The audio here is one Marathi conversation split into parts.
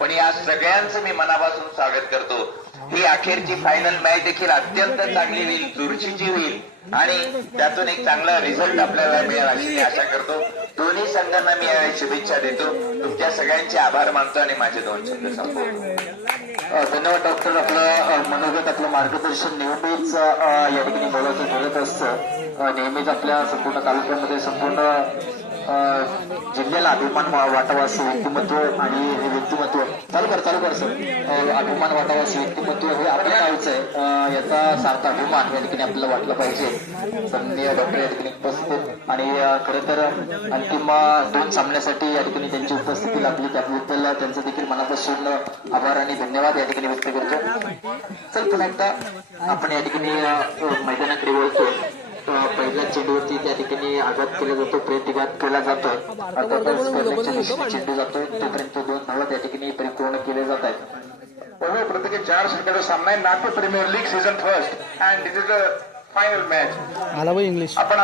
पण या सगळ्यांचं मी मनापासून स्वागत करतो। ही अखेरची फायनल मॅच देखील अत्यंत चांगली होईल, चुरशीची होईल आणि त्यातून एक चांगला रिझल्ट आपल्याला मिळेल अशी मी आशा करतो। दोन्ही संघांना मी शुभेच्छा देतो। तुमच्या सगळ्यांचे आभार मानतो आणि माझे दोन शब्द संपवतो। धन्यवाद डॉक्टर। आपलं मनोगत, आपलं मार्गदर्शन नेहमीच या ठिकाणी बोलायचं ठरत असतं। नेहमीच आपल्या संपूर्ण तालुक्यामध्ये, संपूर्ण जिल्ह्याला अभिमान वाटावा असं व्यक्तिमत्व आणि हे व्यक्तिमत्व चालू कर सर अभिमान वाटावा असं व्यक्तिमत्व हे आपल्या गावचं आहे। याचा सार्थ अभिमान या ठिकाणी आपल्याला वाटलं पाहिजे। सन्माननीय डॉक्टर या ठिकाणी उपस्थित आणि खरं तर अंतिम दोन सामन्यासाठी या ठिकाणी त्यांची उपस्थिती लाभली, त्याबद्दल त्यांचं देखील मनापासून आभार आणि धन्यवाद या ठिकाणी व्यक्त करतो। चल पुन्हा एकदा आपण या ठिकाणी मैदानाकडे वळतो। पहिल्या चेंडूवरती त्या ठिकाणी आघात केला जातो, प्रतिघात केला जातो। अर्थातच करण्याच्या दिशेने चेंडू जातो, तोपर्यंत दोन धावा त्या ठिकाणी परिपूर्ण केले जात आहेत। प्रत्येकी 4 षटकांचा सामना आहे नाट्य premier league season first and this is the final match. English आपण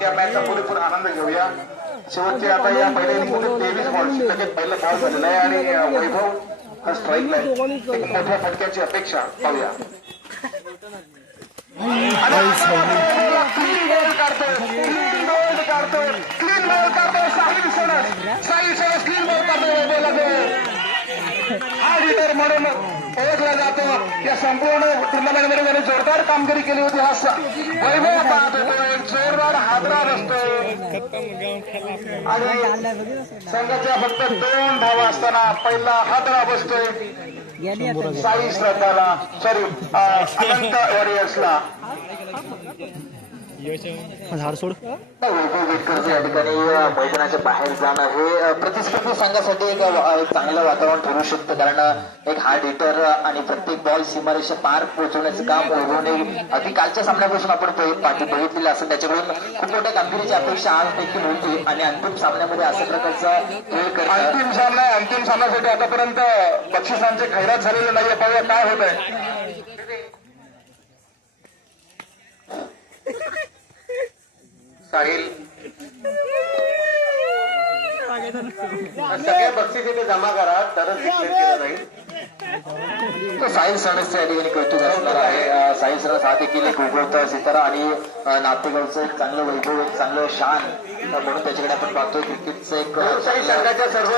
त्या मॅचचा पुरेपूर आनंद घेऊया। शेवटचे आता या पहिल्या इनिंगमध्ये 23 बॉल लगेच पहिला बॉल झालेला आहे आणि वैभव हा स्ट्राईकला आहे। एक मोठ्या फटक्याची अपेक्षा पाहूया। म्हणून ओळखला जातो। या संपूर्ण टुर्नामेंटमध्ये त्याने जोरदार कामगिरी केली होती। हा वैभव पाहत होतो, एक जोरदार हादरा बसतो आणि संघाच्या फक्त 2 धावा असताना पहिला हादरा बसतोय साई श्रद्धाला, सॉरी अनंत वॉरियर्सला। झाडसोड वैभव वेटकरचं या ठिकाणी मैदानाच्या बाहेर जाणं हे प्रतिस्पर्धी संघासाठी एक चांगलं वातावरण ठरू शकतं, कारण एक हार्ड हिटर आणि प्रत्येक बॉल सीमारेषा पार पोहोचवण्याचं काम वैभवने अगदी कालच्या सामन्यापासून आपण बघितलेलं असं त्याच्याकडून खूप मोठ्या कामगिरीची अपेक्षा आज देखील होती आणि अंतिम सामन्यामध्ये अशा प्रकारचा खेळ करतात। अंतिम सामन्यासाठी आतापर्यंत बक्षिसांचे खैरात झालेले नाहीये। पाहूया काय होत आहे। साहिल सगळ्या बक्षीस इथे जमा करा तरच डिक्लेअर केलं जाईल। तो साहिल सणसचं या ठिकाणी कौतुक असणार आहे। साहिल सणस हा देखील एक उगवता सितारा आणि नातेगावचं एक चांगलं वैभव, एक चांगलं शान म्हणून त्याच्याकडे आपण पाहतोय। क्रिकेटचं एक संघाच्या सर्व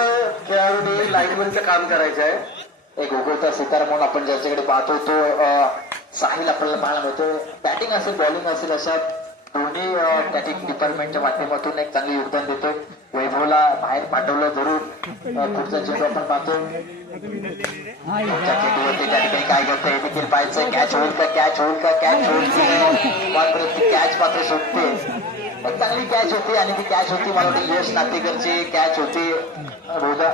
खेळाडूंनी लाईनमॅनचं काम करायचं आहे। एक उगवता सितारा म्हणून आपण ज्याच्याकडे पाहतो तो साहिल आपल्याला पाहायला मिळतो। बॅटिंग असेल, बॉलिंग असेल, अशा दोन्ही टॅक्टिक डिपार्टमेंटच्या माध्यमातून एक चांगले योगदान देतोय। वैभवला बाहेर पाठवलं जरूर। पुढचा चेंडू आपण पाहतो, चेंडूवरती त्या ठिकाणी काय करतंय देखील पाहायचं। कॅच होईल का, कॅच होईल का, कॅच होईल मात्र ती कॅच मात्र सुटते। एक चांगली कॅच होती आणि ती कॅच होती मला वाटतं यश नातेकरची कॅच होती बहुधा।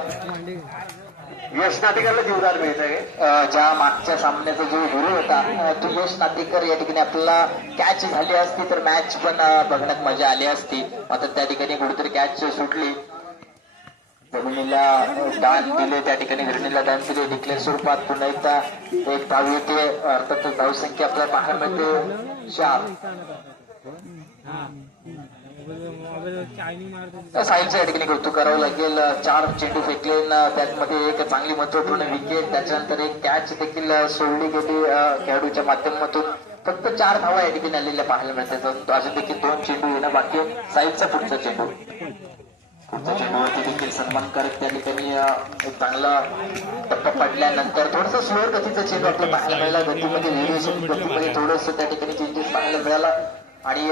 यश नातेकरला जीवदान मिळत आहे। ज्या मागच्या सामन्याचा जो हिरो होता तो यश नातेकर या ठिकाणी आपल्याला कॅच झाली असती तर मॅच पण बघण्यात मजा आली असती, मात्र त्या ठिकाणी कुठेतरी कॅच सुटली। जमिनीला दान दिले, त्या ठिकाणी हिरणीला दान दिले डिक्लेअर स्वरूपात। पुन्हा एकदा एक धाव येते, अर्थात धावसंख्या आपल्याला पाहायला मिळते 4। साहिलच्या या ठिकाणी कौतुक करावं लागेल। 4 चेंडू फेकले, त्यामध्ये एक चांगली महत्वपूर्ण विकेट, त्याच्यानंतर एक कॅच देखील सोडली गेली खेळाडूच्या माध्यमातून। फक्त 4 धावा या ठिकाणी आलेल्या पाहायला मिळतात। असे देखील 2 चेंडू येणं बाकी। साहिलचा पुढचा चेंडूवरती देखील सन्मानकारक त्या ठिकाणी एक चांगला टप्पा पडल्यानंतर थोडंसं स्लोअर गतीचा चेंडू आपल्याला पाहायला मिळाला। गतीमध्ये व्हेरिएशन, गतीमध्ये थोडंसं त्या ठिकाणी चेंजेस पाहायला मिळाला आणि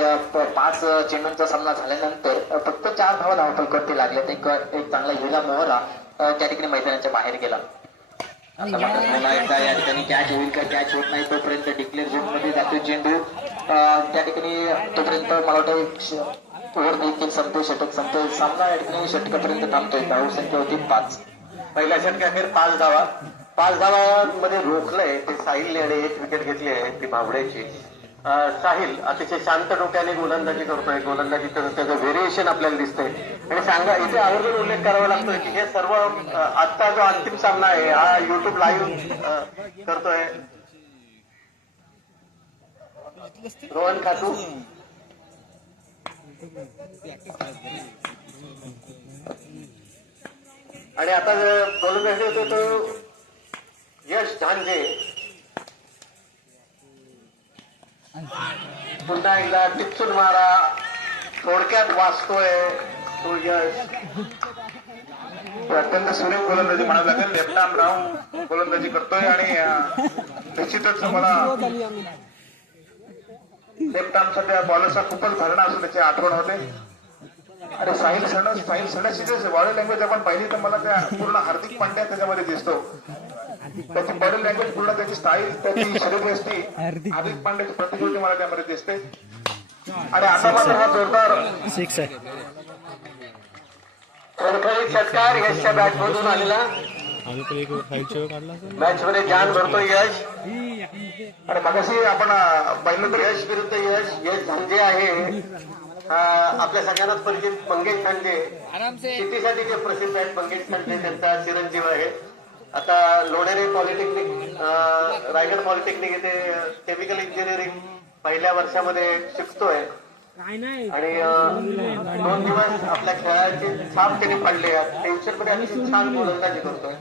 5 चेंडूंचा सामना झाल्यानंतर फक्त 4 धावा धावफलकावरती लागल्यात। एक चांगला हिरा मोहरा त्या ठिकाणी मैदानाच्या बाहेर गेला। आता मात्र पुन्हा एकदा या ठिकाणी कॅच होईल का, कॅच होत नाही तोपर्यंत डिक्लेअर झोन मध्ये जातो चेंडू। त्या ठिकाणी तोपर्यंत मला वाटतं ओव्हर देखील संपतोय, षटक संपतोय, सामना या ठिकाणी षटकापर्यंत थांबतोय। धावसंख्या होती 5। पहिल्या षटकाखेर 5 धावा, 5 धावांमध्ये रोखलंय ते साहिलने आणि 1 विकेट घेतली आहे ती भावड्याची। साहिल अतिशय शांत डोक्याने गोलंदाजी करतोय। गोलंदाजी त्याचं व्हेरिएशन आपल्याला दिसतंय आणि सांगा इथे आवर्जून उल्लेख करावा लागतोय की हे सर्व आजचा जो अंतिम सामना आहे हा युट्यूब लाईव्ह करतोय रोहन खातू। आणि आता बोलून राहिले होते तो यश झांजे पुन्हा एकदा टिपसून मारा थोडक्यात वाचतोय तो यश. अत्यंत सुरेख गोलंदाजी म्हणावं लागेल. लेफ्ट आर्म राऊंड गोलंदाजी करतोय आणि निश्चितच मला लेफ्ट आर्म सध्या बॉलरचा खूपच भरणा असून त्याची आठवण होते. आणि साहिल सणसची जे बॉडी लँग्वेज आपण पाहिली तर मला त्या पूर्ण हार्दिक पांड्या त्याच्यामध्ये दिसतो. त्याची बॉडी लँग्वेज पूर्ण त्याची स्टाईल त्याची शरीरयष्टी हार्दिक पांड्याची प्रतिकृती मला त्यामध्ये दिसते. आणि आता मात्र हा जोरदार खडखडीत षटकार यशच्या बॅट मधून आलेला. मॅच मध्ये जान भरतो यश. आणि मगाशी आपण पाहिलं तर यश विरुद्ध यश झांजे आहे. आपल्या सगळ्यांनाच परिचित मंगेश खांडे शेतीसाठी जे प्रसिद्ध आहेत मंगेश खांडे त्यांचा चिरंजीव आहे. आता लोणेरे पॉलिटेक्निक रायगड पॉलिटेक्निक येथे केमिकल इंजिनिअरिंग पहिल्या वर्षामध्ये शिकतोय आणि 2 दिवस आपल्या खेळाची छाप त्यांनी पाडली. टेन्शन मध्ये अतिशय छान गोलंदाजी करतोय.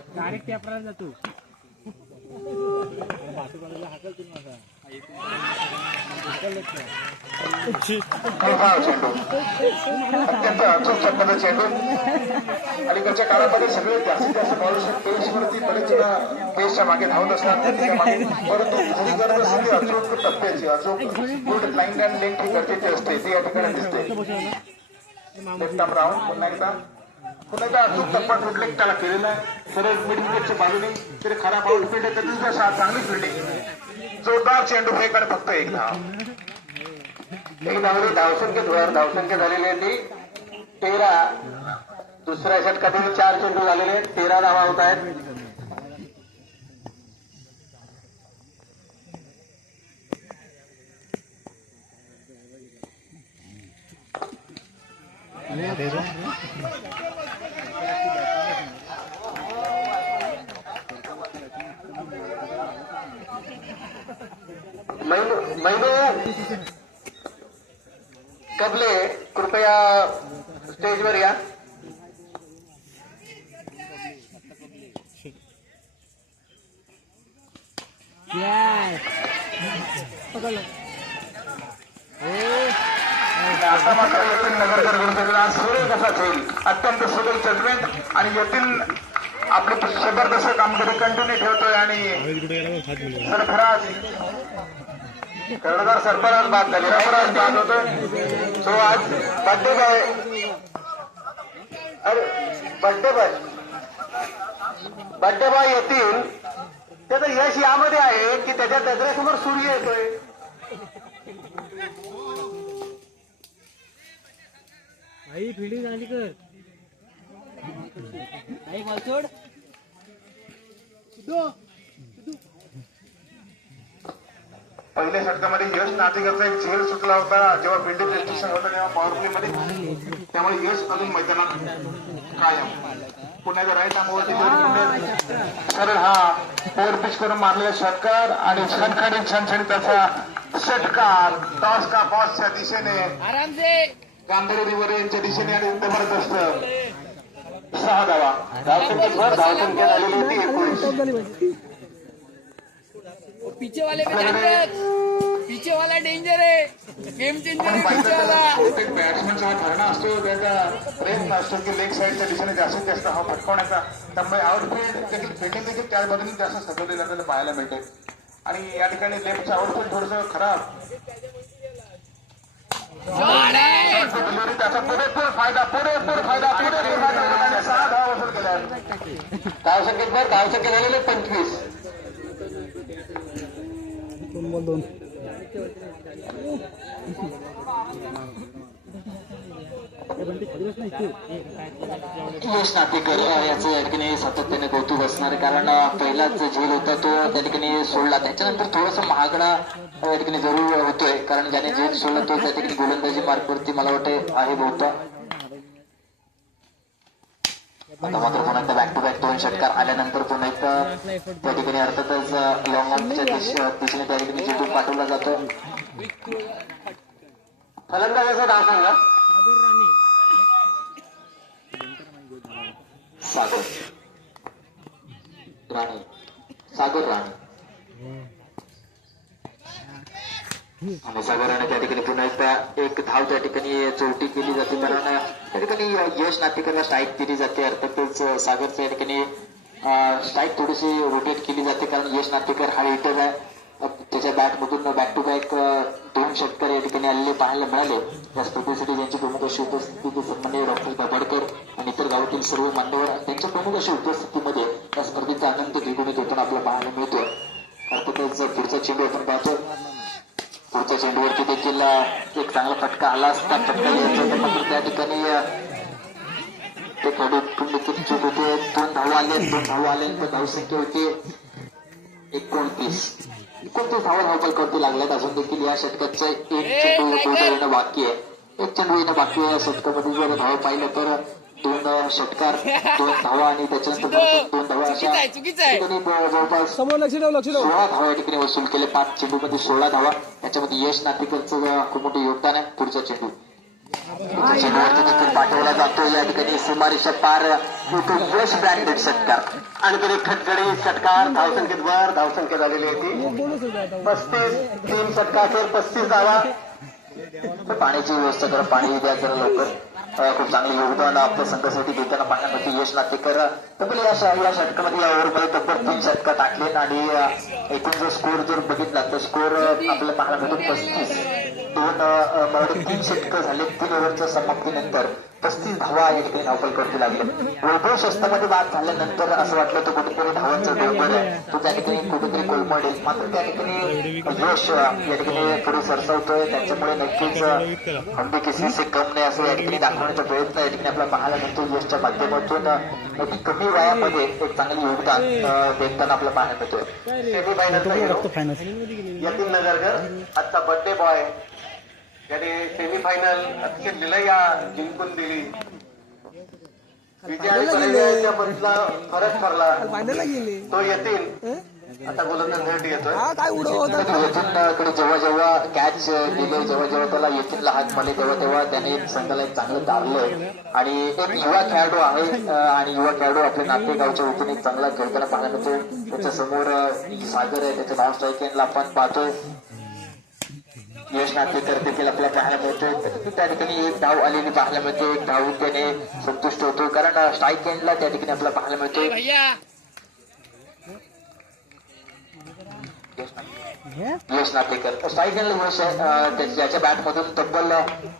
चेंडू अत्यंत अचूक चटकाचा चेंडू. अलीकडच्या काळामध्ये सगळे जास्तीत जास्त बॉलर्स पेसवरती बरेच पेसच्या मागे धावत असतात. परंतु खरी गरज असते अचूक टप्प्याची अचूक गुड लाईन अँड लेंथ ही गरजेची असते ती या ठिकाणी दिसते. लेफ्ट आर्म राऊंड पुन्हा एकदा अचूक टप्पा टोटले त्याला केलेला आहे. सरळ मिड विकेटच्या बाजूने तरी खराब आउटफिट आहे तरी चांगली फिल्डिंग जोरदार चेंडू फेक आणि फक्त एक धाव. एक धावली धावसंख्या झालेली आहे ती 13. दुसऱ्या षटकातील 4 चेंडू झालेले आहेत. 13 धावा होत आहेत. मैनू कबले कृपया स्टेजवर या. आता मात्र येथील नगरकर गुरुजनांना सुरेख असा खेळ अत्यंत सुरेख जजमेंट आणि येथील आपली जबरदस्त कामगिरी कंटिन्यू ठेवतोय आणि सरफराज कर्णधार सरफराज बाद झाली सरफराज बाद होतोय. सो आज बड्डे बॉय येतील. त्याचं यश यामध्ये आहे की त्याच्या नजरेसमोर सूर्य येतोय. आई फिल्डिंग चांगली कर. आई बॉल सोड. पहिल्या षटकामध्ये यश नातेकरचा एक झेल सुटला होता जेव्हा फिल्डिंग रेस्ट्रिक्शन होतं तेव्हा पॉवर प्ले मध्ये. त्यामुळे यश अजून मैदानात कायम. पुण्याच्या राईट आर्मवरती सरळ हा फोर पिच करून मारलेला षटकार आणि छणछणीत त्याचा षटकार टॉस का बॉसच्या दिशेने गांधारी रिव्हर यांच्या दिशेने आणि जबरदस्त 6 धावा. धावसंख्येवर धावसंख्या झालेली होती 19. पीछे वाला डेंजर है. गेम चेंजर है पीछे वाला. बहुतेक बॅट्समनचा हा ठरणा असतो त्याचा प्रयत्न असतो की लेग साईडच्या दिशेने जास्तीत जास्त हा फटकवण्याचा. त्यामुळे आउटफील्ड देखील फिल्डिंग देखील त्याच पद्धतीने जास्त सजवलेलं आपल्याला पाहायला मिळते. आणि या ठिकाणी लेफ्टचं आउटफील्ड थोडंसं खराब. त्याचा पुरेपूर फायदा 6 धावा वसूल केल्या. धावसंख्येवर धावसंख्या झालेले 25. यश नातेकर याचं या ठिकाणी सातत्याने कौतुक असणार आहे. कारण पहिलाच झेल होता तो त्या ठिकाणी सोडला. त्याच्यानंतर थोडासा महागडा या ठिकाणी जरूर होतोय. कारण ज्याने झेल सोडला तो त्या ठिकाणी गोलंदाजी मार्गवरती मला वाटते आहे बहुता. आता मात्र पुन्हा एकदा बॅक टू बॅक 2 षटकार आल्यानंतर पुन्हा एकदा त्या ठिकाणी अर्थातच लॉंग ऑनच्या दिशेने त्या ठिकाणी चेंडू पाठवला जातो. फलंदाजाचं नाव सांगा. सागर राणे सागर राणे आणि सागराने त्या ठिकाणी पुन्हा एकदा एक धाव त्या ठिकाणी चोरटी केली जाते, कारण त्या ठिकाणी यश नातेकरला स्ट्राईक दिली जाते. अर्थातच सागरच्या या ठिकाणी स्ट्राईक थोडीशी रोटेट केली जाते, कारण यश नातेकर हा हिटर आहे. त्याच्या बॅटमधून बॅक टू बॅक 2 षटकार या ठिकाणी आलेले पाहायला मिळाले. या स्पर्धेसाठी ज्यांची प्रमुख अशी उपस्थिती सन्माननीय डॉक्टर दाभाडकर आणि इतर गावातील सर्व मान्यवर त्यांच्या प्रमुख अशी उपस्थितीमध्ये या स्पर्धेचा आनंद द्विगुणित होताना आपल्याला पाहायला मिळतो. अर्थातच पुढचा चेंडू आपण पाहतो. पुढच्या चेंडूवरती देखील एक चांगला फटका आला असता, फटका यायचा तर मात्र त्या ठिकाणी ते खेळाडू देखील चूक होते. 2 धावा आले तर धावसंख्या होती 29 धावा धावपलकावरती लागल्यात. अजून देखील या षटकाचं एक चेंडू येणं बाकी आहे. या षटकामध्ये जर धाव पाहिलं तर 2 षटकार 2 धावा आणि त्याच्यानंतर 2 धावा अशा जवळपास 16 धावा या ठिकाणी वसूल केले. 5 चेंडूमध्ये 16 धावा. याच्यामध्ये यश नातेकरचं खूप मोठं योगदान आहे. पुढचा चेंडू चेंडूवरती देखील पाठवला जातो. या ठिकाणी सीमारेषा पार यश ब्रँडेड षटकार आणि तरी खटखडी षटकार. धावसंख्येत धावसंख्या झालेली होती 35. 3 षटकाखेर 35 धावा. पाण्याची व्यवस्था करा, पाणी द्या जरा लवकर. खूप चांगले योगदान आपल्या संघासाठी देताना पाहण्यामध्ये यश नातेकर तब्बल या षटकामध्ये या ओव्हरमध्ये तब्बल 3 षटकं टाकले आणि एकूण जर स्कोर जर बघितला तर स्कोर आपल्याला पाहायला मिळतो 35. 3 षटकं झाले. 3 ओव्हरच्या समाप्तीनंतर 35 धावा या ठिकाणी धावपल करते लागले. वैभव शस्त्रामध्ये बाद झाल्यानंतर असं वाटलं तो कुठेतरी धावांचा डोंगर आहे, तो त्या ठिकाणी कुठेतरी कोलमडेल. मात्र त्या ठिकाणी यश या ठिकाणी पुढे सरसावतोय. त्याच्यामुळे नक्कीच हमने किसी से कम नाही असं या ठिकाणी दाखवण्याचा प्रयत्न या ठिकाणी आपल्याला पाहायला मिळतो. यशच्या माध्यमातून अगदी कमी वयामध्ये एक चांगले योगदान देताना आपल्याला पाहायला मिळतोय. सेमीफायनलचा हिरो यतीन नगरकर, आजचा बर्थडे बॉय, याने सेमीफायनल अतिशय लिलया जिंकून दिली. विजय आणि पराजयाच्या मधला फरक ठरला तो यतीन. आता गोलंदाज येतोय. यतीनकडे जेव्हा जेव्हा कॅच दिले, जेव्हा त्याला यतीनला हात मारले तेव्हा त्याने संघाला एक चांगलं टाळलंय. आणि एक युवा खेळाडू आहे आणि युवा खेळाडू आपल्या नातेगावच्या वतीने एक चांगला खेळताना पाहायला मिळतो. त्याच्या समोर सागर आहे, त्याच्या धाव स्ट्राईक आपण पाहतोय. यश नातेकर देखील आपल्याला पाहायला मिळतोय. त्या ठिकाणी एक धाव आलेली पाहायला मिळते. एक धाव त्याने संतुष्ट होतो, कारण स्ट्राईक एंडला त्या ठिकाणी आपल्याला पाहायला मिळतोय. यश नातेकर स्ट्राईक एंडला यश आहे. ज्याच्या बॅटमधून तब्बल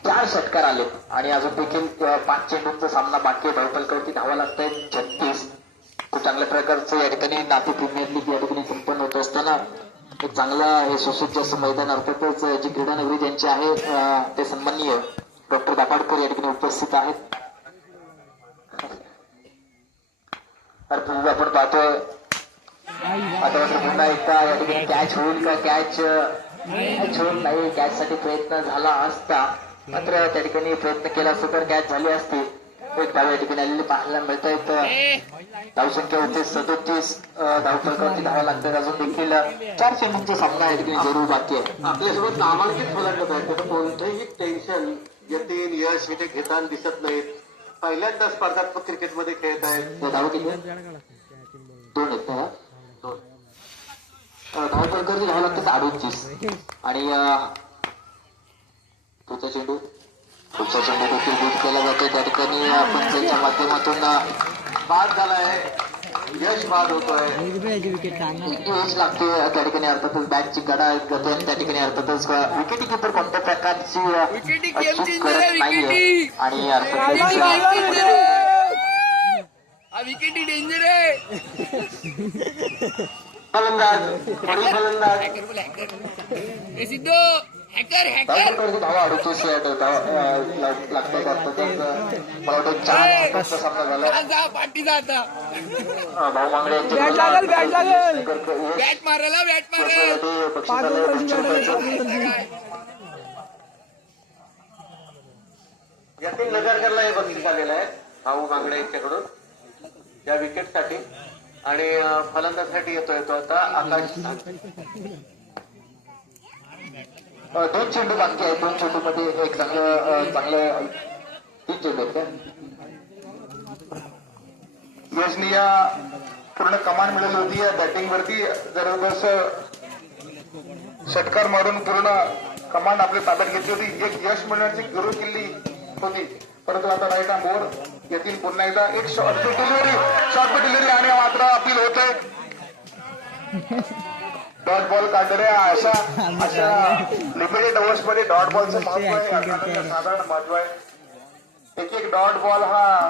4 षटकार आले आणि अजून देखील 5 चेंडूंचा सामना बाकी आहे. धावपलकावरती धावा लागतायत 36. खूप चांगल्या प्रकारचं या ठिकाणी नाते प्रीमियर लीग या ठिकाणी संपन्न होत असताना एक चांगला हे सुसज्ज असं मैदान. अर्थातच जी क्रीडा नगरी ज्यांची आहे ते सन्माननीय डॉक्टर दाभाडकर या ठिकाणी उपस्थित आहेत. अर्थात आपण पाहतोय आता मात्र पुन्हा एकदा या ठिकाणी कॅच होईल का, कॅच होईल नाही. कॅच साठी प्रयत्न झाला असता, मात्र त्या ठिकाणी प्रयत्न केला असता तर कॅच झाली असती. एक धाव या ठिकाणी आलेली पाहायला मिळत आहेत. धावसंख्या होते 37. धावपलकावरती धावा लागतात. अजून देखील 4 चेंडूंचा सामना या ठिकाणी जरूर बाकी आहे. आपल्यासोबत नामांकित फलंदाज आहेत, त्याचं कोणतंही टेन्शन यतीन यश इथे घेताना दिसत नाहीत. पहिल्यांदा स्पर्धात्मक क्रिकेटमध्ये खेळत आहेत. धावा किती 2 आहेत ना. धावपलकावरती धावा लागतात 38 आणि पुढचा चेंडू देखील बीट केला जातो. त्या ठिकाणी पंचांच्या माध्यमातून बाद झालाय. यश बाद होतोय. यश लागते त्या ठिकाणी. अर्थातच बॅटची गडा जातो आणि त्या ठिकाणी अर्थातच विकेट किपर कोणत्या प्रकारची चूक करत नाहीये आणि अर्थातच विकेटी डेंजर आहे. फलंदाज सिद्धू हॅकर हॅकर धावा 38 लागतात. अर्थातच मला वाटतं 4 चा सामना झाला. पाठीचा आता भाऊ मांगडे बॅट मारायला बॅट मारेल. यतीन नगरकरला हे बक्षीस आलेलं आहे भाऊ मांगडे यांच्याकडून या विकेटसाठी. आणि फलंदाजसाठी येतोय तो आता आकाश. 2 चेंडू बाकी आहेत. 2 चेंडू मध्ये एक चांगलं 3 चेंडू आहेत का. यशनी या पूर्ण कमांड मिळाली होती या बॅटिंग वरती जबरदस्त षटकार मारून पूर्ण कमांड आपल्या ताब्यात घेतली होती. एक यश मिळण्याची गुरु किल्ली होती, परंतु आता राईट आर्म ओव्हर येथील पुन्हा एकदा एक शॉर्ट डिलिव्हरी आणि मात्र अपील होते. डॉट बॉल काढणाऱ्या अशा लिमिटेड ओव्हर्स मध्ये डॉट बॉलचं महत्व आहे, साधारण महत्व आहे. एक डॉट बॉल हा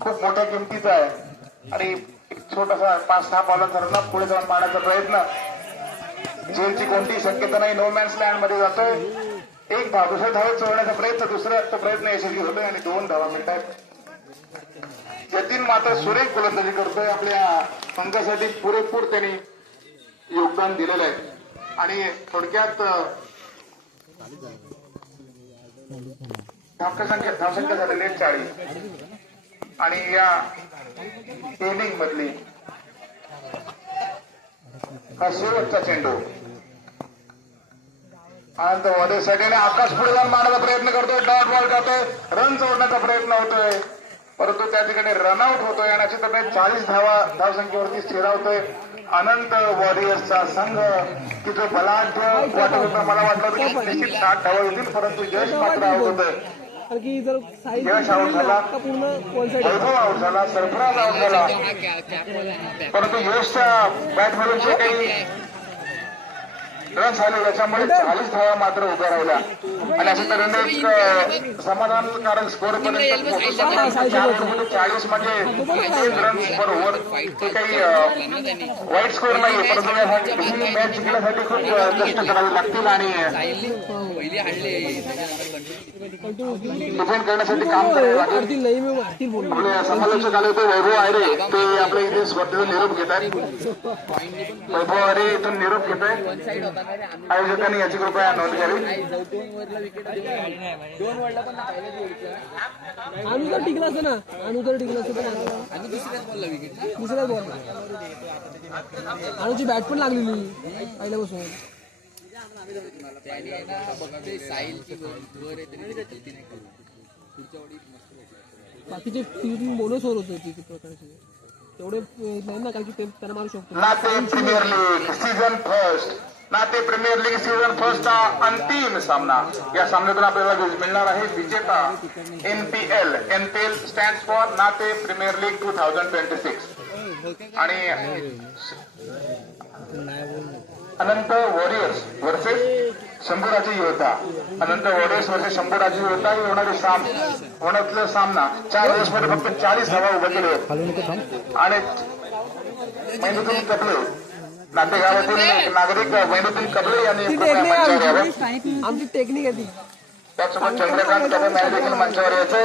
खूप मोठ्या किमतीचा आहे आणि एक छोटासा 5-6 बॉलांचा रन पुढे जाऊन मारण्याचा प्रयत्न. जेलची कोणतीही शक्यता नाही, नो मॅन्स लँड मध्ये जातोय. एक धाव दुसऱ्या धावेत चोरण्याचा प्रयत्न, दुसरा तो प्रयत्न यशस्वी होतोय आणि 2 धावा मिळतात. जतीन मात्र सुरेख गोलंदाजी करतोय, आपल्या संघासाठी पुरेपूर त्यांनी योगदान दिलेलं आहे आणि थोडक्यात धावसंख्या झालेली आहे 40 आणि या इनिंग मधली हा शेवटचा चेंडू. अनंत वादेसाठी आकाश पुढे जाऊन मारण्याचा प्रयत्न करतोय, डॉट बॉल जातोय, रन जोडण्याचा प्रयत्न होतोय, परंतु त्या ठिकाणी रनआउट होतोय आणि अशा प्रकारे 40 धावसंख्येवरती स्थिरावतोय अनंत वॉरियर्सचा संघ. की जो बलाढ्य वाटत होता, मला वाटलं होतं की निश्चित 60 धावा येतील, परंतु यश मात्र आउट होतोय. यश आउट झाला, वैभव आउट झाला, सरफराज आउट झाला, परंतु यशच्या बॅटमधून जे काही रन झाले त्याच्यामुळे 40 धावा मात्र उभ्या राहिल्या आणि अशा तऱ्हेने एक समाधानकारक स्कोर पर्यंत 40 म्हणजे 3 रन्स पर ओव्हर. ते काही वाईट स्कोर नाहीये, परंतु ही मॅच जिंकण्यासाठी खूप कष्ट करावे लागतील आणि डिफेंड करण्यासाठी काम करावे लागेल. आपले समालोचक आले होते वैभव आयरे, ते आपल्या इथे स्पर्धेचा निरोप घेत आहेत. वैभव आयरे इथून निरोप घेत आहेत. आयोजकांनी याची कृपया नोंद घ्यावी. अनुजर टिकला असतो ना, अनुजर टिकला असतो दुसऱ्याच बॉल. अनुची बॅट पण लागलेली पहिल्यापासून. बाकीचे टीम बोनस होत होते ती प्रकारचे तेवढे नाही ना, कारण की त्यांना मारू शकतो. नाते प्रीमियर लीग सीझन फर्स्ट, नाते प्रीमियर लीग सीझन फर्स्टचा अंतिम सामना. या सामन्यातून आपल्याला मिळणार आहे विजेता. NPL स्टँड्स फॉर नाते प्रीमियर लीग 2026 आणि अनंत वॉरियर्स वर्सेस शंभूराजे योद्धा. अनंत वॉरियर्स वर्सेस शंभूराजे योद्धा होण्यातला सामना 4 दिवसमध्ये फक्त 40 धावा उभे केले आणि मेहनतून कपले नातेगावातील नागरिक मेहनतून कपले यांनी आमची टेक्निक आहे ती. त्यासोबत चंद्रकांत कदम यांनी देखील मंचावर यायचे.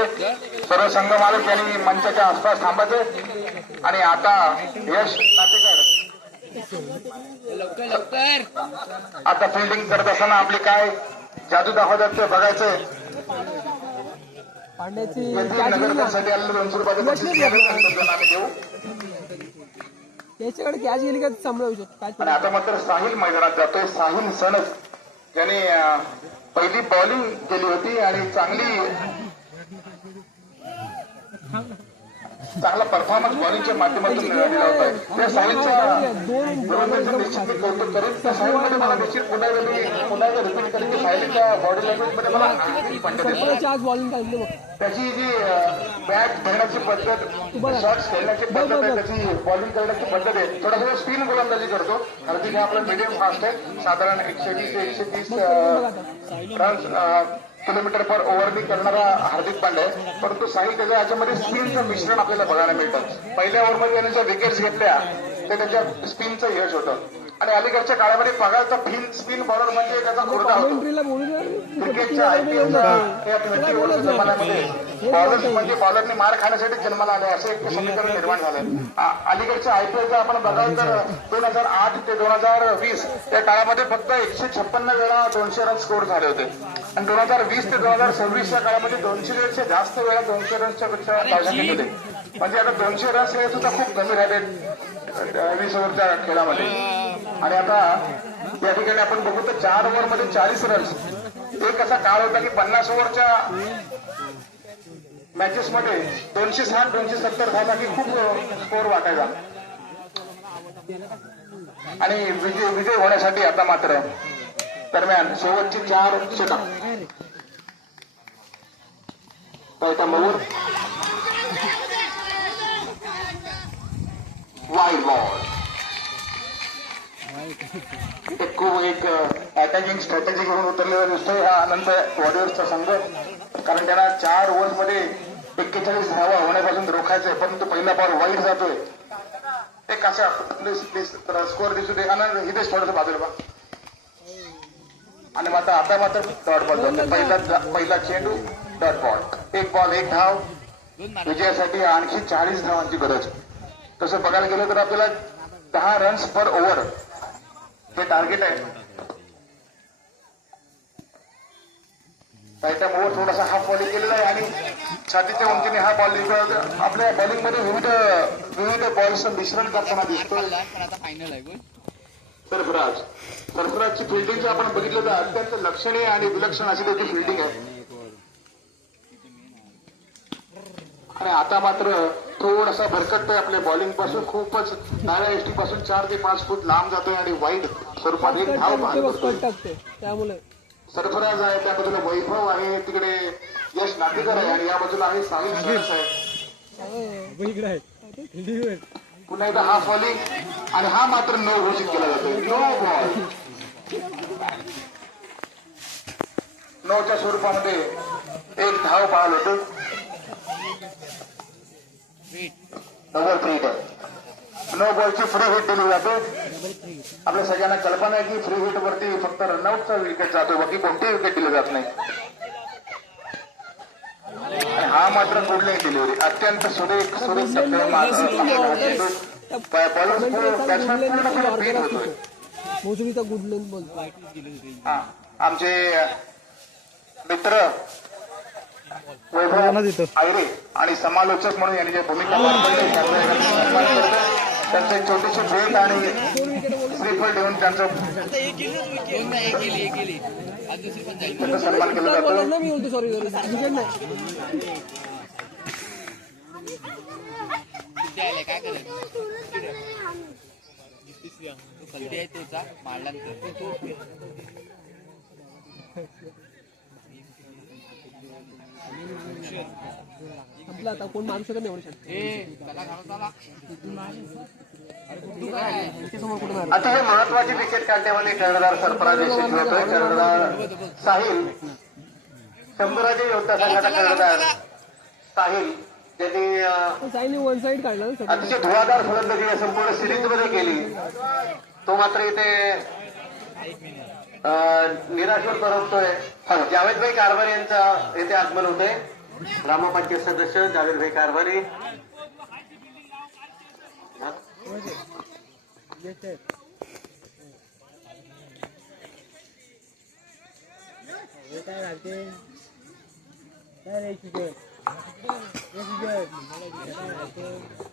सर्व संघ मालक यांनी मंचाच्या आसपास थांबायचे आणि आता यश नातेकर आता फिल्डिंग करत असताना आपली काय जादू दाखवतात ते बघायचंय. पांड्याची नगरसाठी आलेलं 200 रुपयाचं आम्ही देऊ त्याच्याकडे कॅच गेली का सांभाळू शकतो. आणि आता मात्र साहिल मैदानात जातोय. साहिल सनद ज्याने पहिली बॉलिंग केली होती आणि चांगला परफॉर्मन्स बॉलिंगच्या माध्यमातून मिळालेला होता. त्या साहिलच्या निश्चित कौतुक करेल. त्या साहिलमध्ये मला निश्चित पुन्हा एकदा रिपीट करेल की साहिलच्या बॉडी लँग्वेजमध्ये मला आज बॉलिंग काढली बघ. त्याची जी बॅट धरण्याची पद्धत, शॉट्स खेळण्याची पद्धत आहे, त्याची बॉलिंग करण्याची पद्धत आहे. थोडासा स्पिन गोलंदाजी करतो. हार्दिक हा आपला मीडियम फास्ट आहे, साधारण 120 ते 130 रन्स किलोमीटर पर ओव्हरनी करणारा हार्दिक पांड्या, परंतु साहिल त्याच्या याच्यामध्ये स्पिनचं मिश्रण आपल्याला बघायला मिळतं. पहिल्या ओव्हरमध्ये त्याने ज्या विकेट्स घेतल्या ते त्याच्या स्पिनचं यश होतं आणि अलीकडच्या काळामध्ये पगारचा स्पिन बॉलर म्हणजे त्याचा खुर्दा होतो. क्रिकेटच्या IPLच्या 20 ओव्हरच्या जमान्यामध्ये बॉलर्स म्हणजे बॉलरने मार खाण्यासाठी जन्माला आले असे एक समीकरण निर्माण झालं. अलीकडच्या IPLचा आपण बघाल तर 2008 ते 2020 या काळामध्ये फक्त 156 वेळा 200 रन स्कोर झाले होते आणि 2020 ते 2026 या काळामध्ये 200 रनच्या जास्त वेळा 200 रनच्या पेक्षा धावसंख्या होते. म्हणजे आता 200 रन्स हे सुद्धा खूप कमी राहते 20 ओव्हरच्या खेळामध्ये. आणि आता या ठिकाणी आपण बघू तर 4 ओव्हरमध्ये 40 रन्स. एक असा काळ होता की 50 ओव्हरच्या मॅचेस मध्ये 260 270 झाला की खूप स्कोर वाटायचा आणि विजय होण्यासाठी आता मात्र दरम्यान शेवटची 4 षटक पैठणवर वाईड बॉल एक अटॅकिंग स्ट्रॅटेजी घेऊन उतरलेला दिसतोय हा अनंत वॉरियर्सचा संघ कारण त्यांना 4 ओव्हर्समध्ये 41 धावा होण्यापासून रोखायचंय परंतु पहिला बॉल वाईड जातोय एक अशा प्लीज स्कोअर दिसू दे आनंद इथेच थोडंसं बाजूला बा आणि आता मात्र डॉट बॉल जातो पहिला चेंडू डॉट बॉल एक बॉल एक धाव विजयासाठी आणखी 40 धावांची गरज तसं बघायला गेलं तर आपल्याला 10 रन्स पर ओव्हर हे टार्गेट आहे पैठण ओव्हर थोडासा हाफ बॉलिंग केलेला आहे आणि छातीच्या उंचीने हा बॉलिंग आपल्या बॉलिंगमध्ये विविध बॉल्सचं मिश्रण करताना दिसतो फायनल आहे बोल. सरफराजची फिल्डिंग जर आपण बघितलं तर अत्यंत लक्षणीय आणि विलक्षण अशी त्याची फिल्डिंग आहे आणि आता मात्र थोडासा भरकटतोय आपल्या बॉलिंग पासून खूपच डाव्या एसटी पासून 4 ते 5 फूट लांब जातोय आणि वाईड स्वरूपात एक धाव बाहेर पडतोय. टाकते त्यामुळे सरफराज आहे त्या बाजूला वैभव आहे तिकडे यश नाटेकर आहे आणि या बाजूला आहे साहिल सरस आहे पुन्हा एकदा हा बॉलिंग आणि हा मात्र नो घोषित केला जातो नो बॉल नोच्या स्वरूपामध्ये एक धाव पाहायला होतो ओव्हर 3 नो बॉलची फ्री हिट दिली जाते आपल्या सगळ्यांना कल्पना आहे की फ्री हिट वरती फक्त रनआउटचा विकेट जातो बाकी कोणतीही विकेट दिली जात नाही आणि हा मात्र कुठलीही डिलिव्हरी अत्यंत सुरेख बीट होतोय मोसरीचा गुड लेंथ बोलतो आमचे मित्र वैभव आयरे आणि समालोचक म्हणून यांनी जे भूमिका पार पडली त्यांचं एक छोटीशी भेट आणि श्रीफळ देऊन त्यांचा सन्मान केला जातो ना मी बोलतो सॉरी विकेट नाही काय करायचं मारला आपलं आता कोण मारू शकत नाही एवढं आता हे महत्वाची विकेट काढण्यावाले कर्णधार सरफराज यशस्वी होतोय कर्णधार साहिल शंभराजे योद्धा संघाचा कर्णधार साहिल ज्यांनी साईने वन साईड काढला ना अतिशय धुवाधार फलंदाजी या संपूर्ण सिरीज मध्ये केली तो मात्र इथे निराशवर परततोय जावेदभाई कारभारी यांचा येथे आगमन होतंय ग्रामपंचायत सदस्य जावेदभाई कारभारी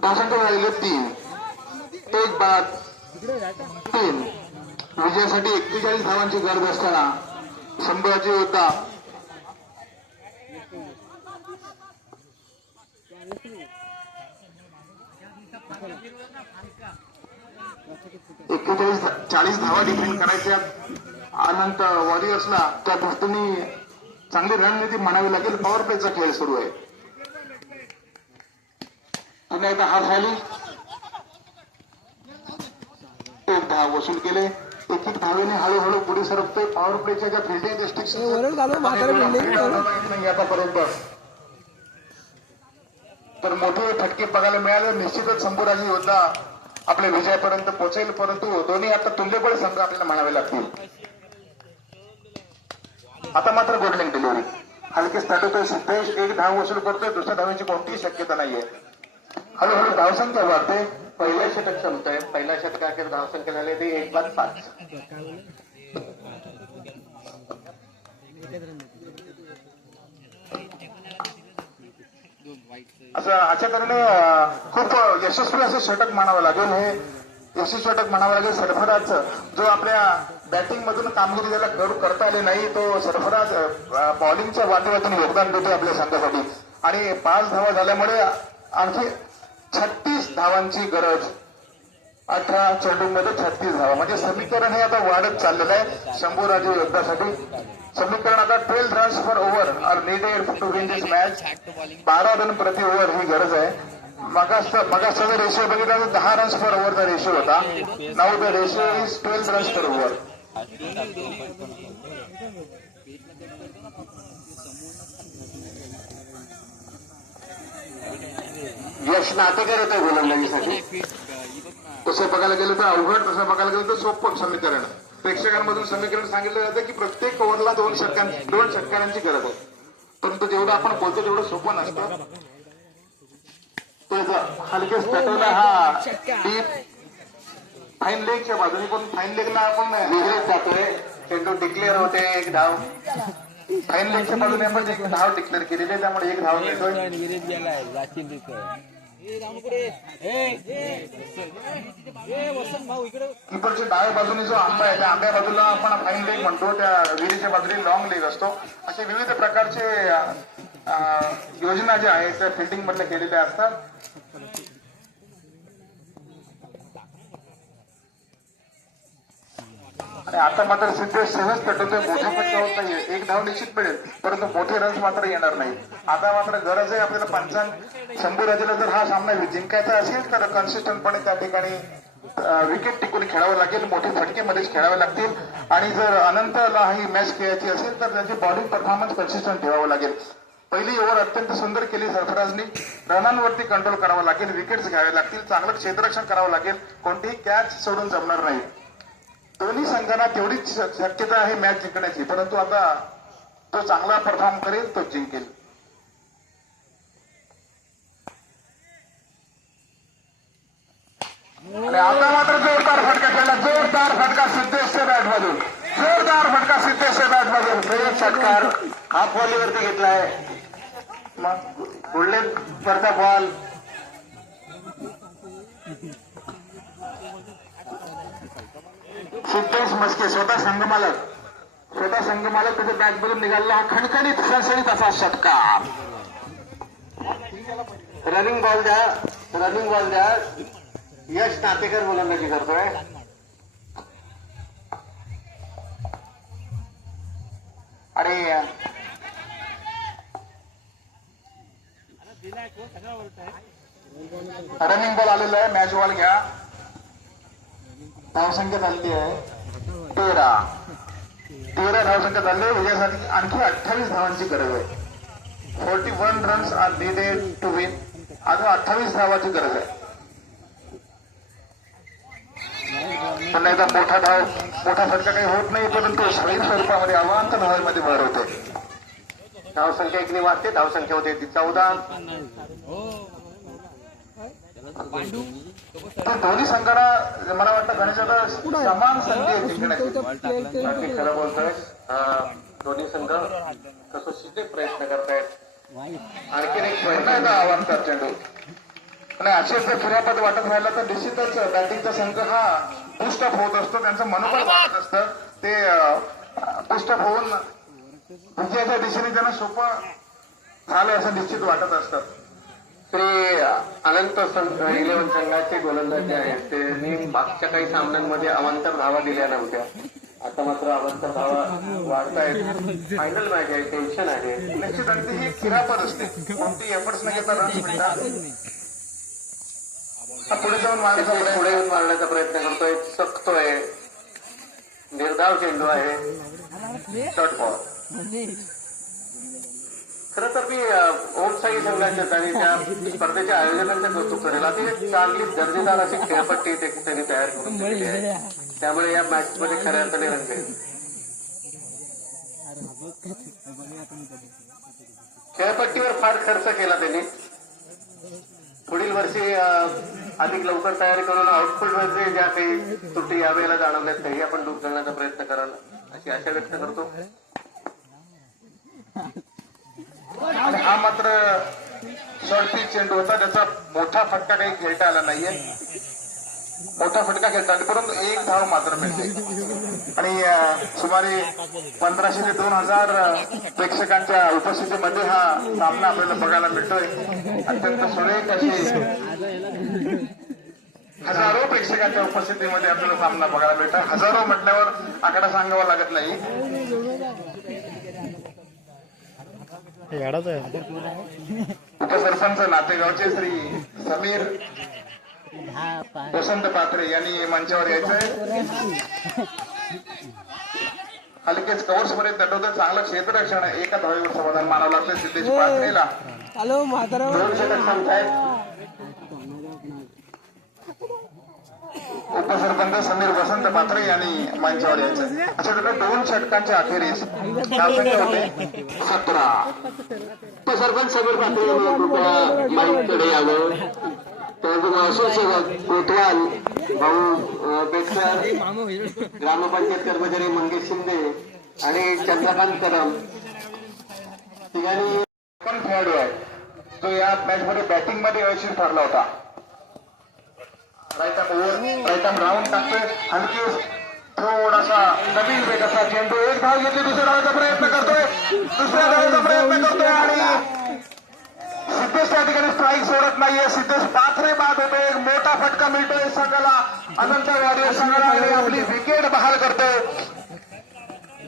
धावसंख्या राहिले 3 एक बाद 3 विजयासाठी 41 धावांची गरज असताना संभाजी होता एक्केचाळीस 40 धावा डिफेंड करायच्या अनंत वॉरियर्सला त्या दृष्टीने चांगली रणनीती म्हणावी लागेल पॉवर प्लेचा खेळ सुरू आहे पुन्हा एकदा हात झाली एक धाव वसूल केले एक धावेने हळूहळू पुढे सरकतोय पॉवर प्लेच्या ज्या फिल्डिंग वरड घालून म्हातारा बिल्डिंग नाही आतापर्यंत तर मोठे फटके बघायला मिळाले निश्चितच संपूराजी योद्धा आपल्या विजयापर्यंत पोहोचेल परंतु दोन्ही आता तुल्यबळ संघ आपल्याला म्हणावे लागतील आता मात्र गोल्डन डिलिव्हरी हलके स्टार्टतोय सिद्धेश एक धाव वसूल करतोय दुसऱ्या धावेची कोणतीही शक्यता नाहीये हळूहळू धावसंख्या वाढते पहिल्या षटक संपतंय पहिल्या षटकाखेर धावसंख्या झाली ती 1-5 असं अशा तऱ्हेने खूप यशस्वी असं षटक म्हणावं लागेल हे यशस्वी षटक म्हणावं लागेल सरफराजचं जो आपल्या बॅटिंग मधून कामगिरी ज्याला करता आली नाही तो सरफराज बॉलिंगच्या वाटेवरून योगदान देतोय आपल्या संघासाठी आणि 5 धावा झाल्यामुळे आणखी 36 धावांची गरज. 18 चेंडूंमध्ये 36 धावा, म्हणजे समीकरण हे आता वाढत चाललेलं आहे शंभूराजे योद्धासाठी. समीकरण आता 12 runs per over are needed to win this match. 12 run प्रति ओव्हर ही गरज आहे. मगाचा जर रेशिओ बघितला तर 10 रन्स पर ओव्हरचा रेशिओ होता. Now the ratio is 12 runs per over. Yash Natekar येतोय गोलंदाजीसाठी. तसं बघायला गेलं तर अवघड, तसं बघायला गेलं तर सोपं समीकरण. प्रेक्षकांमधून समीकरण सांगितलं जातं की प्रत्येक ओव्हरला 2 षटकारांची गरज आहे, परंतु जेवढं आपण बोलतो तेवढं सोपं नसतं. तो हलकेच पेटवला हा डीप फाईन लेगच्या बाजूने, पण फाईन लेगला आपण विहिरीत जातोय. चेंडू डिक्लेअर होते, 1 धाव. फाईन लेगच्या बाजूने आपण एक धाव डिक्लेअर केलेली आहे, त्यामुळे 1 धाव मिळतोय. कीपरच्या डाव्या बाजूने जो आंबा आहे त्या आंब्या बाजूला आपण फाईन लेग म्हणतो, त्या विहिरीच्या बाजूने लॉंग लेग असतो. असे विविध प्रकारचे योजना ज्या आहेत त्या फिल्डिंग मधल्या केलेल्या असतात. आणि आता मात्र सिद्धेश सहज पेटवतोय. मोठा फटका होत नाहीये, 1 धाव निश्चित मिळेल, परंतु मोठे रन्स मात्र येणार नाही. आता मात्र गरज आहे आपल्याला शंभूराजेला जर हा सामना जिंकायचा असेल तर कन्सिस्टंटपणे त्या ठिकाणी विकेट टिकून खेळावं लागेल, मोठे फटकेमध्येच खेळावे लागतील. आणि जर अनंतला ही मॅच खेळायची असेल तर त्याची बॉलिंग परफॉर्मन्स कन्सिस्टंट ठेवावं लागेल. पहिली ओव्हर अत्यंत सुंदर केली सरफराजनी. रनांवरती कंट्रोल करावं लागेल, विकेट्स घ्यावे लागतील, चांगलं क्षेत्ररक्षण करावं लागेल, कोणतीही कॅच सोडून जमणार नाही. दोन्ही संघांना तेवढीच शक्यता आहे मॅच जिंकण्याची, परंतु आता तो चांगला परफॉर्म करेल तो जिंकेल. आणि आता मात्र जोरदार फटका खेळला, जोरदार फटका सिद्धेशच्या बॅटमधून, जोरदार फटका सिद्धेशच्या बॅटमधून. प्रेम षटकार हाफ व्हॉलीवरती घेतलाय. मग बुलेटवरचा बॉल. सिद्धेश मस्के स्वतः संघमालक त्याच्या बॅटमधून निघालेला हा खणखणीत सणसणीत असा षटकार. रनिंग बॉल द्या. यश नातेकर गोलंदाजी करतोय. आणि रनिंग बॉल आलेला आहे. मॅच बॉल घ्या. धावसंख्या झालेली आहे 13 धावसंख्या झाली आहे. विजयासाठी आणखी 28 धावांची गरज आहे. 41 runs are needed to win. अजून 28 धावाची गरज आहे. पण एकदा मोठा फटका काही होत नाही, परंतु सैल स्वरूपामध्ये अवांत धावांमध्ये भर होते. धावसंख्या एकने वाढते. धावसंख्या होते ती 14. तर दोन्ही संघाला मला वाटतं गणेशाला समान संधी आहे जिंकण्याची. अगदी खरं बोलतोय. दोन्ही संघ कसोशीचे प्रयत्न करतायत. आणखीन एक पुन्हा एकदा आव्हान चेंडू. आणि असेच जर क्रियापद वाटत राहिला तर निश्चितच बॅटिंगचा संघ हा पुस्टअप होत असतो, त्यांचं मनोबल वाढत असतं. ते पुस्टअप होऊन विजयाच्या दिशेने त्यांना सोपं झालं असं निश्चित वाटत असतं. श्री अनंत 11 संघाचे गोलंदाजी आहेत. त्यांनी मागच्या काही सामन्यांमध्ये अवांतर धावा दिल्या नव्हत्या. आता मात्र अवांतर धावा वाढतायत. फायनल मॅच आहे, टेन्शन आहे. निश्चित अगदी ही क्रियापद असते, कोणती एफर्ट्स न घेता रन्स मिळतात. पुढे जाऊन पुढे येऊन मारण्याचा प्रयत्न करतोय, चकतोय. निर्धाव चेंडू आहे. Short ball. खरं तर मी ओमसाई संघाच्या आणि त्या स्पर्धेच्या आयोजकांचं कौतुक करेल. अति चांगली दर्जेदार अशी खेळपट्टी त्यांनी तयार करून दिलेली आहे. त्यामुळे या मॅचमध्ये खऱ्या अर्थाने रंगेल. खेळपट्टीवर फार खर्च केला त्यांनी. पुढील वर्षी अधिक लवकर तयारी करून आउटपुटमध्ये ज्या काही त्रुटी यावेळेला जाणवल्यात त्याही आपण दूर करण्याचा प्रयत्न कराल अशी आशा व्यक्त करतो. आणि हा मात्र शॉर्ट पिच चेंडू होता, त्याचा मोठा फटका काही खेळता आला नाहीये. मोठा फटका खेळतात परंतु एक धाव मात्र मिळते आणि सुमारे 1500 ते 2000 प्रेक्षकांच्या उपस्थितीमध्ये हा सामना आपल्याला बघायला मिळतोय. अत्यंत सुरेख अशी हजारो प्रेक्षकांच्या उपस्थितीमध्ये आपल्याला सामना बघायला मिळतोय. हजारो म्हटल्यावर आकडा सांगावा लागत नाही. उपसरपंच नातेगावचे श्री समीर वसंत पात्रे यांनी मंचावर यायचंय. हलकेच कव्हर्स मध्ये दंडोदर चांगलं क्षेत्ररक्षण आहे. एका धावेवर समाधान मानावं लागतं सिद्धेश पात्रेला. हॅलो म्हातारा 2 षटक संपतायत. उपसरपंच समीर वसंत पात्रे यांनी मंचावर यायचंय. अशा प्रकारे 2 षटकांच्या अखेरीस धावसंख्या होते 17. उपसरपंच समीर पाटील यांनी कृपया माईककडे यावं. त्यानंतर महसूल कोतवाल भाऊ बेटकर, ग्रामपंचायत कर्मचारी मंगेश शिंदे आणि चंद्रकांत कदम तिघांनी पण खेळाडू आहे तो या मॅच मध्ये बॅटिंग मध्ये यशस्वी ठरला होता. राईट आर्म राऊंड टाकतोय. हलकी थोडासा नवीन वेग असा चेंडू. एक धाव घेतली. दुसऱ्या धावाचा प्रयत्न करतोय आणि सिद्धेश त्या ठिकाणी स्ट्राईक सोडत नाहीये. सिद्धेश पात्रे बाद होते. एक मोठा फटका मिळतोय संघाला. अनंत वाडे संघाला आणि आपली विकेट बहाल करतोय.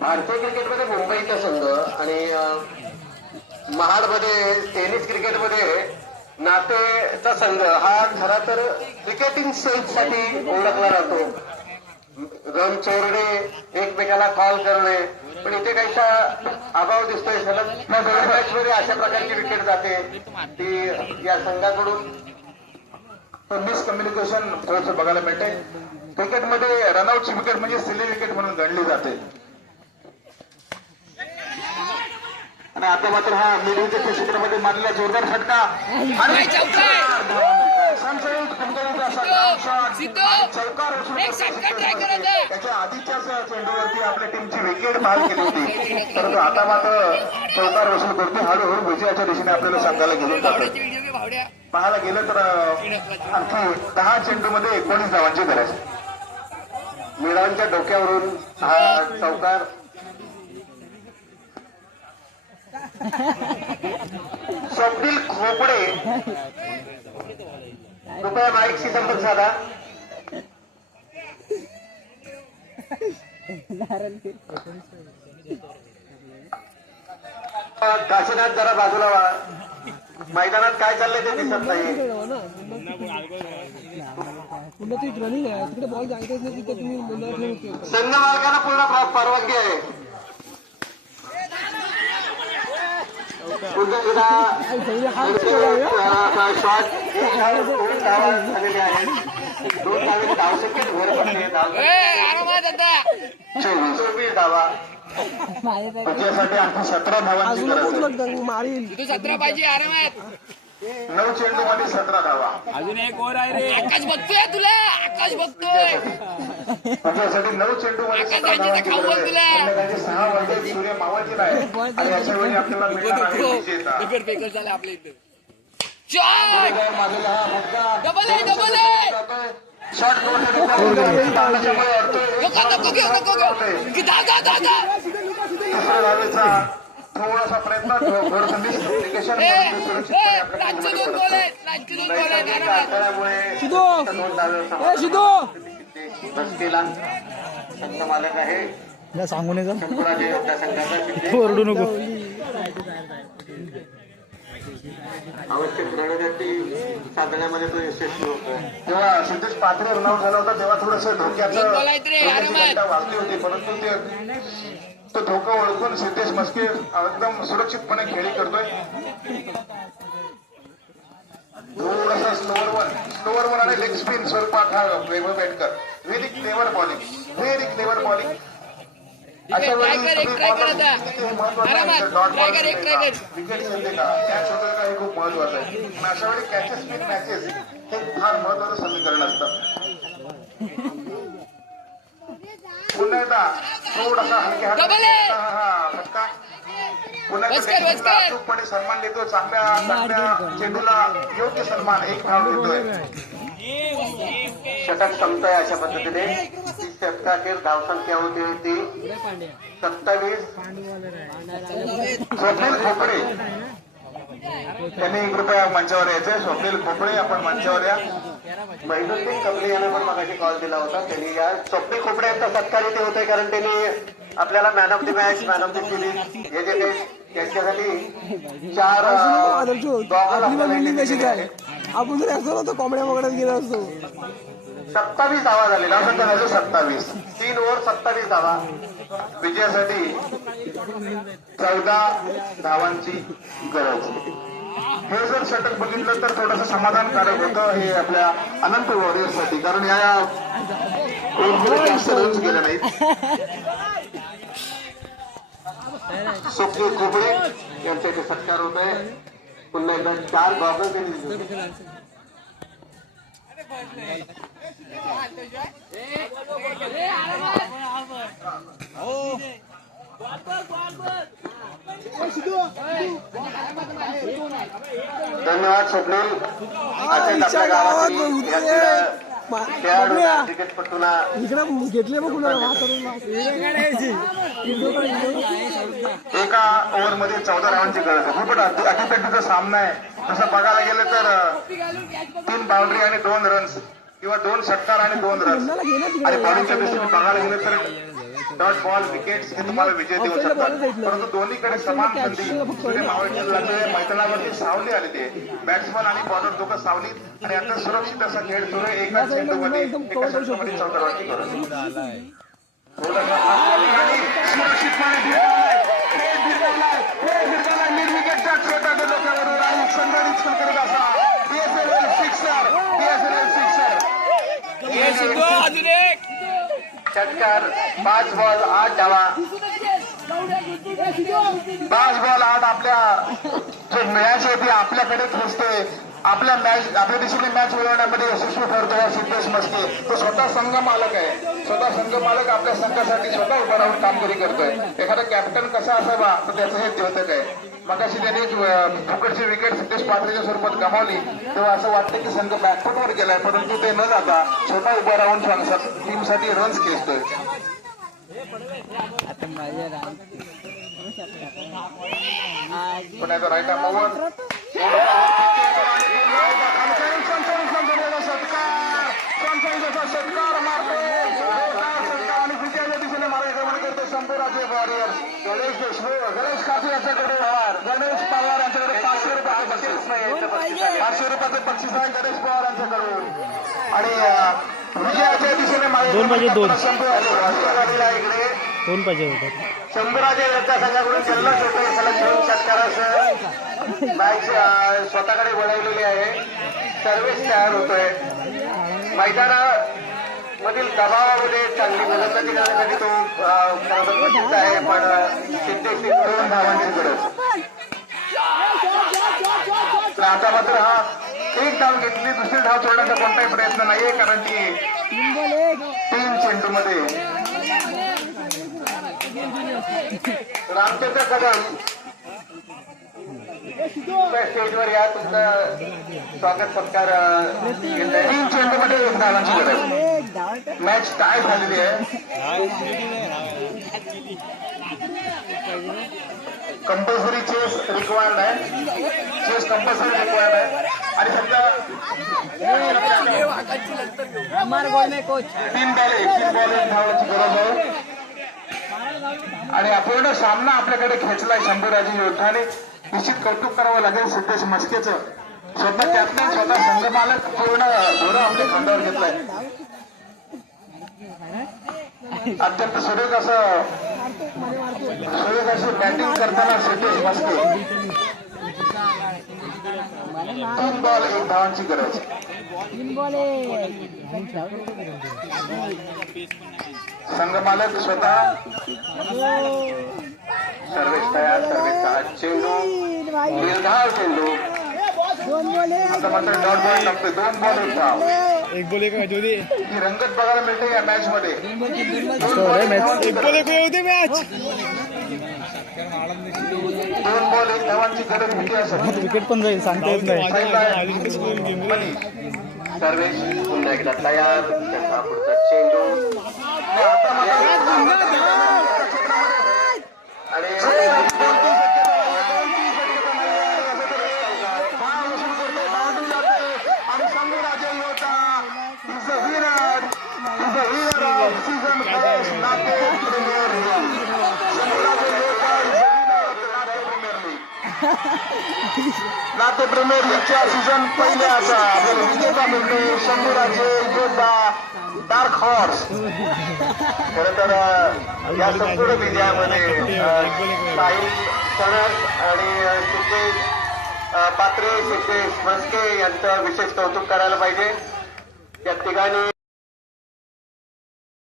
भारतीय क्रिकेटमध्ये मुंबईचा संघ आणि महाडमध्ये टेनिस क्रिकेटमध्ये नातेचा संघ हा खरा तर क्रिकेटिंग सेल्ससाठी ओळखला जातो. रन चोरणे, एकमेकाला कॉल करणे, पण इथे काहीसा अभाव दिसतोय. सलग मॅच मध्ये अशा प्रकारची विकेट जाते ती या संघाकडून मिसकम्युनिकेशन थोडंसं बघायला मिळते. क्रिकेटमध्ये रनआउटची विकेट म्हणजे सिली विकेट म्हणून गणली जाते. आणि आता मात्र हा मिडविकेट क्षेत्रामध्ये मारलेला जोरदार फटका आणि संशयित फटकारीचा असा ग्राउंड शॉट चौकार त्याच्या आधीच्याच चेंडूवरती आपल्या टीमची विकेट बहाल केली होती. परंतु आता मात्र चौकार वसूल करते. हळूहळू विजयाच्या दिशेने आपल्याला संघाला घेऊन जातो. पाहायला गेलं तर आणखी 10 चेंडूमध्ये 19 धावांची गरज. मीरांच्या डोक्यावरून हा चौकार स्वप्नील खोपडे कृपया माईकशी संपर्क साधा. काशीनाथ जरा बाजूला व्हा. मैदानात काय चाललंय ते दिसत नाही. पुन्हा ती रनिंग आहे तिकडे बॉल जायचंच नाही तिथे तुम्ही मुलं संघ मालकांना पूर्ण परवानगी आहे. शॉट 2 धावा झालेले आहेत. 2 धावे धावसंख्येत भर पडली. 24 धावा. विजयासाठी आणखी 17 धावांची गरज आहे. मारील 17 पाहिजे आरामात. 9 चेंडूमध्ये 17 धावा. अजून एक ओव्हर आहे रे. आकाश बघतोय तुला. आकाश बघतोय. विजयासाठी 9 चेंडूमध्ये 17 धावांची गरज आहे. संध्याकाळचे 6 वाजता सूर्य मावळतील आहे आणि अशा वेळी आपल्याला मिळणार आहे विजेता. दगड फेकल झालं आपल्या इथं. शॉट. मारलेला हा फटका डबल आहे डबल आहे. शॉट तानाशामुळे अडतोय. नको घेऊ नको घेऊ. धा. दुसऱ्या धावेचा थोडासा प्रयत्न थोडंसं मिसकम्युनिकेशन राजचे 2 बॉल आहेत. राजचे 2 बॉल आहेत आरामात. त्यामुळे शिदो 2 धावे ए शिदो बसकेला संघ मालक आहे. सांगू नये शंभूराजे योद्धा संघाचा ओरडू नको. आवश्यक रणनीती साधण्यामध्ये तो यशस्वी होतो. जेव्हा सिद्धेश पात्रे रनआउट झाला होता तेव्हा थोडंसं धोक्याचं बोल आहेत रे, आरामात. वाजली होती. परंतु तो धोका ओळखून सिद्धेश मस्के एकदम सुरक्षितपणे खेळी करतोय. थोडासा स्लोअर वन आणि लेग स्पिन स्वरूपात हा Vaibhav Betkar. Very clever bowling. अशा वेळी विकेट मिळते का कॅच होतं का हे खूप महत्वाचं आहे. आणि अशा वेळी कॅचेस विथ मॅचेस हे फार महत्वाचं समीकरण असतं. पुन्हा एकदा थोडासा हलक्या फटका. पुन्हा अचूकपणे सन्मान देतो. चांगल्या चेंडूला योग्य सन्मान. एक धाव देतोय. षटक संपतंय अशा पद्धतीने ती षटकातील धावसंख्या होती ती 27. स्वप्नील खोपडे त्यांनी कृपया मंचावर यायचंय. स्वप्नील खोपडे आपण मंचावर या. महिनुद्दीन कबले यांना पण मगाशी कॉल दिला होता. त्यांनी या स्वप्नील खोपडे यांचा सत्कार इथे होतोय कारण त्यांनी आपल्याला man of the match, man of the series हे जे काही त्यांच्यासाठी 4 गॉगल आपल्याला आपण जर असं नव्हतं कोंबड्या वगैरे गेलो असतो. 27 धावा झालेला. धावसंख्या झाली 27. 3 ओव्हर 27 धावा. विजयासाठी 14 धावांची गरज. हे जर षटक बघितलं तर थोडंसं समाधानकारक होतं हे आपल्या अनंत वॉरियर्ससाठी, कारण या ओव्हरमध्ये जास्त रन्स गेले नाहीत. स्वप्नील खोपडे यांचा इथे सत्कार होत आहे. पुन्हा एकदा 4 गॉगल त्यांनी दिले. धन्यवाद स्वप्नील. असेच आपल्या गावातील खेळाडू क्रिकेटपटूला इकडे घेतले बघ कुणाला एका ओव्हरमध्ये 14 धावांची गरज आहे. पण अटीतटीचा सामना आहे. तसं बघायला गेलं तर 3 बाउंड्री आणि 2 रन्स किंवा 2 षटकार आणि 2 रन्स आणि बॉलिंगच्या दृष्टीने बघायला गेलं तर डॉट बॉल विकेट्स हे तुम्हाला विजय देऊ शकतात. परंतु दोन्हीकडे समान संधी मैदानावरती सावली आलेली आहे. बॅट्समन आणि बॉलर दोघं सावलीत आणि आता सुरक्षित असा खेळ सुरू आहे. एका चेंडूमध्ये एका षटकामध्ये 14 धावांची गरज. मिड विकेटच्या क्षेत्रातील लोकांवर संघटित करत असा PSL सिक्सर. अजून एक षटकार. 5 बॉल 8 धावा. 5 बॉल 8 आपल्या जो मॅच आहे ती आपल्याकडे खेचते. आपल्या दिशेने मॅच मिळवण्यामध्ये यशस्वी ठरतो हा सिद्धेश मस्के. तो स्वतः संघ मालक आहे. स्वतः संघ मालक आपल्या संघासाठी स्वतः उभं राहून कामगिरी करतोय. एखादा कॅप्टन कसा असावा तर त्याचं हे द्योतक आहे. मगाशी त्याने फुकटची विकेट सिद्धेश पात्रेच्या स्वरूपात गमावली तेव्हा असं वाटतं की संघ बॅकफुटवर गेलाय, परंतु ते न जाता स्वतः उभं राहून टीमसाठी रन्स खेचतोय. पुण्याचा राईट ओव्हर षटकार मारतो आणि विजयाच्या दिशेने मार्गक्रमण करतो शंभूराजे वॉरियर्स. गणेश देशमुख, गणेश काठी यांच्याकडे पवार, गणेश पवार यांच्याकडे 500 रुपयाचं बक्षीस आहे. 500 रुपयाचं बक्षीस आहे गणेश पवार यांच्याकडून. आणि विजयाच्या दिशेने मार्गक्रमण शंभूराजे वॉरियर्स इकडे 2 पाहिजे होते. शंभूराजे यांच्या संघाकडून जल्लोष होतो. त्याला घेऊन षटकारासह मॅच स्वतःकडे वळवलेली आहे. सर्व्हिस तयार होतोय. मैदानामधील दबावामध्ये चांगली गोलंदाजी करण्यासाठी तो प्रयत्न आहे, पण सिद्धेश 2 धावांची गरज. तर आता मात्र हा 1 धाव घेतली, दुसरी धाव सोडण्याचा कोणताही प्रयत्न नाहीये कारण ती 3 चेंडूमध्ये. रामचंद्र कदम स्टेजवर या. तुमचं स्वागत सत्कार. 3 चेंडूमध्ये 1 धावांची गरज. मॅच टाय झालेली आहे. कंपल्सरी चेस रिक्वायर्ड आहे. चेस कंपल्सरी रिक्वायर्ड आहे. आणि समजा 3 बॉल 1 धावांची गरज आहे. आणि अपूर्ण सामना आपल्याकडे खेचलाय शंभूराजे योद्धाने. निश्चित कौतुक करावं लागेल सिद्धेश मस्केचं. स्वतः कॅप्टन, स्वतः संघमालक पूर्ण धोरण आपल्या खांद्यावर घेतलाय. अत्यंत सुरेख अशी बॅटिंग करताना सिद्धेश मस्के. 3 बॉल 1 धावांची गरज. संघमालक स्वतः. सर्व्हिस तयार. सर्व्हिस चेंडू निर्धार चेंडू. आता मात्र डॉट बॉल टाकतोय. 2 बॉल 1 धाव. 1 बॉल 1 होती. ही रंगत बघायला मिळते या मॅच मध्ये. 1 बॉल 1 होती मॅच. 2 बॉल 1 धावांची गरज होती असं विकेट पण जाईल सांगता येत नाही. सर्वेश पुन्हा एकदा तयार, त्यांचा पुढचा चेंडू आणि शंभूराजे होता is a winner, is a winner of season first नाते प्रीमियर लीग. शंभूराजे होता इज अ विनर ऑफ नाते प्रीमियर लीग. नाते प्रीमियर लीगच्या सीझन पहिल्याचा आपल्याला विजेता मिळतो शंभूराजे योद्धा डार्क हॉर्स. खरं तर या संपूर्ण विजयामध्ये साहिल सणस आणि सिद्धेश पात्रे, सिद्धेश म्हस्के यांचं विशेष कौतुक करायला पाहिजे. या तिघांनी